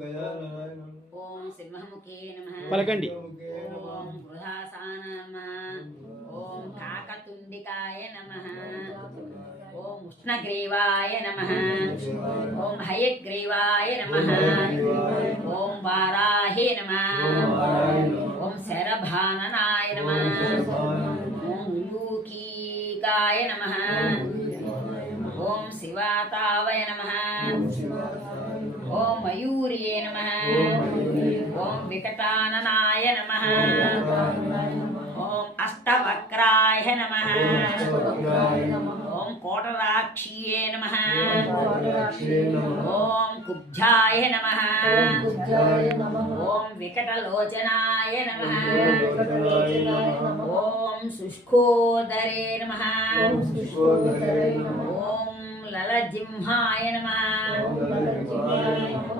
గజాననాయ నమః ఓం సింహముఖే నమ పలకండి. ఓం బృహాసాన నమ ఓం కాకతుండికాయ నమ। ఓం ఉష్ణగ్రీవాయ నమ। ఓం హయగ్రీవాయ నమ। ఓం వారాహే నమ। ఓం శరభాననాయ నమ। ఓం ఉలూకీకాయ నమ। ఓం శివాతావయ నమ। ఓం మయూర్యే నమ ఓం వికటాననాయ నమ ఓం అష్టవక్రాయ నమ ఓం కోటరాక్షియే నమ ఓం కుబ్జాయ నమ ఓం వికటలోచనాయ నమ ఓం శుష్కోదరే నమ ఓం లలజింహాయ నమ.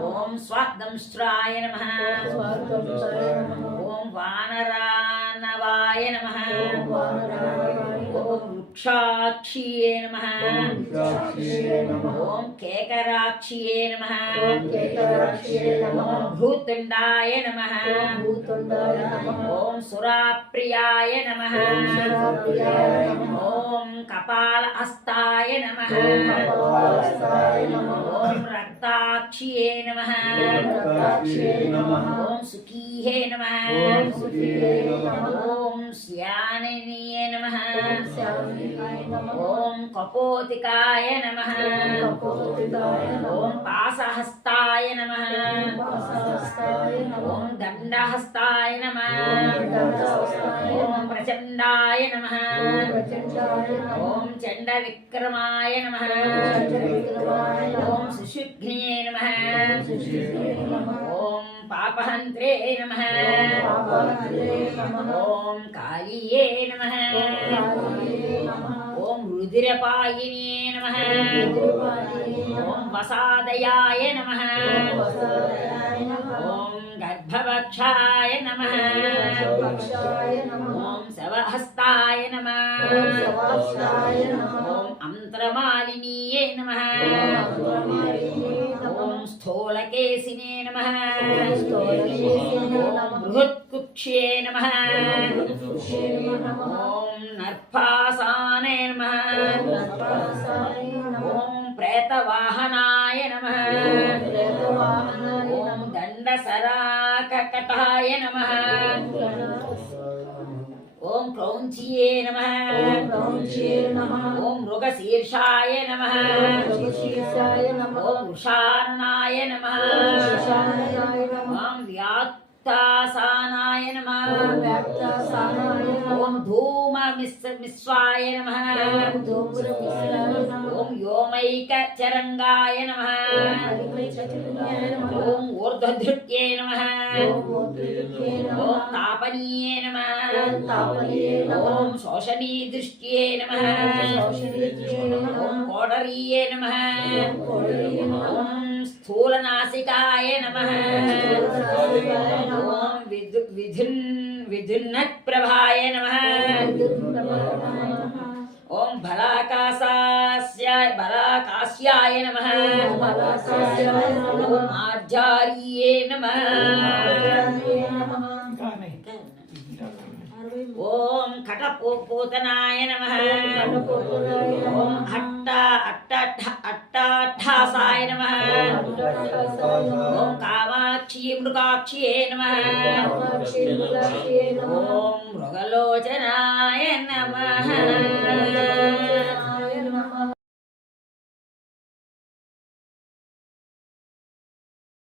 ఓం స్వాగ్దంశ్రాయ నమ. ఓం వానరానవాయ నమ. ఓం వృక్షాక్షియే నమ. ఓం కేకరాక్షియే నమ. ఓం భూతుండాయ నమ. ఓం సురాప్రియాయ నమ. ఓం కపాల హస్తాయ నమ. ఓం రక్తాక్షియే నమ. ఓం సుఖీహే నమ. ఓం శ్యానినియే నమ ఓం కపోతికాయ నమ ఓం పాసహస్తాయ నమ ఓం దండహస్తాయ నమ ఓం ప్రచండాయ నమ ఓం చండ విక్రమాయ నమ ఓం సుశుఘ్నే నమ ఓం పాపహంత్రే నమ ఓం కాళీయే నమ ఓం రుధిరపాయినే నమ ఓం వసాదయాయ నమ ఓం గర్భవక్షాయ నమ ఓం శవహస్తాయ నమ ఓం అంతరమాలినీయే నమ ఓం స్థూలకేశినే నమ. బృహత్కుక్షే నమ. ఓం నర్పాసానే నమ. ఓం ప్రేతవాహనాయ నమ. ఓం దండసరాకటాయ నమ. ఓం క్రౌంచియే నమ. మృగశీర్షాయ నమ. ఓం వృషారణాయ నమ. ఓం వ్యాత్తాసానాయ నమ. ఓం ధూమ మిస్వాయ నమ. ఓం యోమైక చరంగాయ నమ. ఓం ఊర్ధ్వధృత్యే నమ. ఓం తాపనీయే నమ. ఓం శోషణీదృష్ట్యే నమ ఓం కోడరీయే నమ ఓం స్థూలనాసికాయ నమ ఓం విధు విధున్ విధున్నత్ప్రభాయ నమ ఓం బలాకాశాస్య బలాకాశ్యాయ నమ ఓం ఆర్జారీయే నమ ఓం కటపోతనాయ నమ. ఓం అట్ట అట్ట అట్టాఠాసాయ నమ. ఓం కామాక్షి మృగాక్షియే నమ. ఓం మృగలోచనాయ నమ.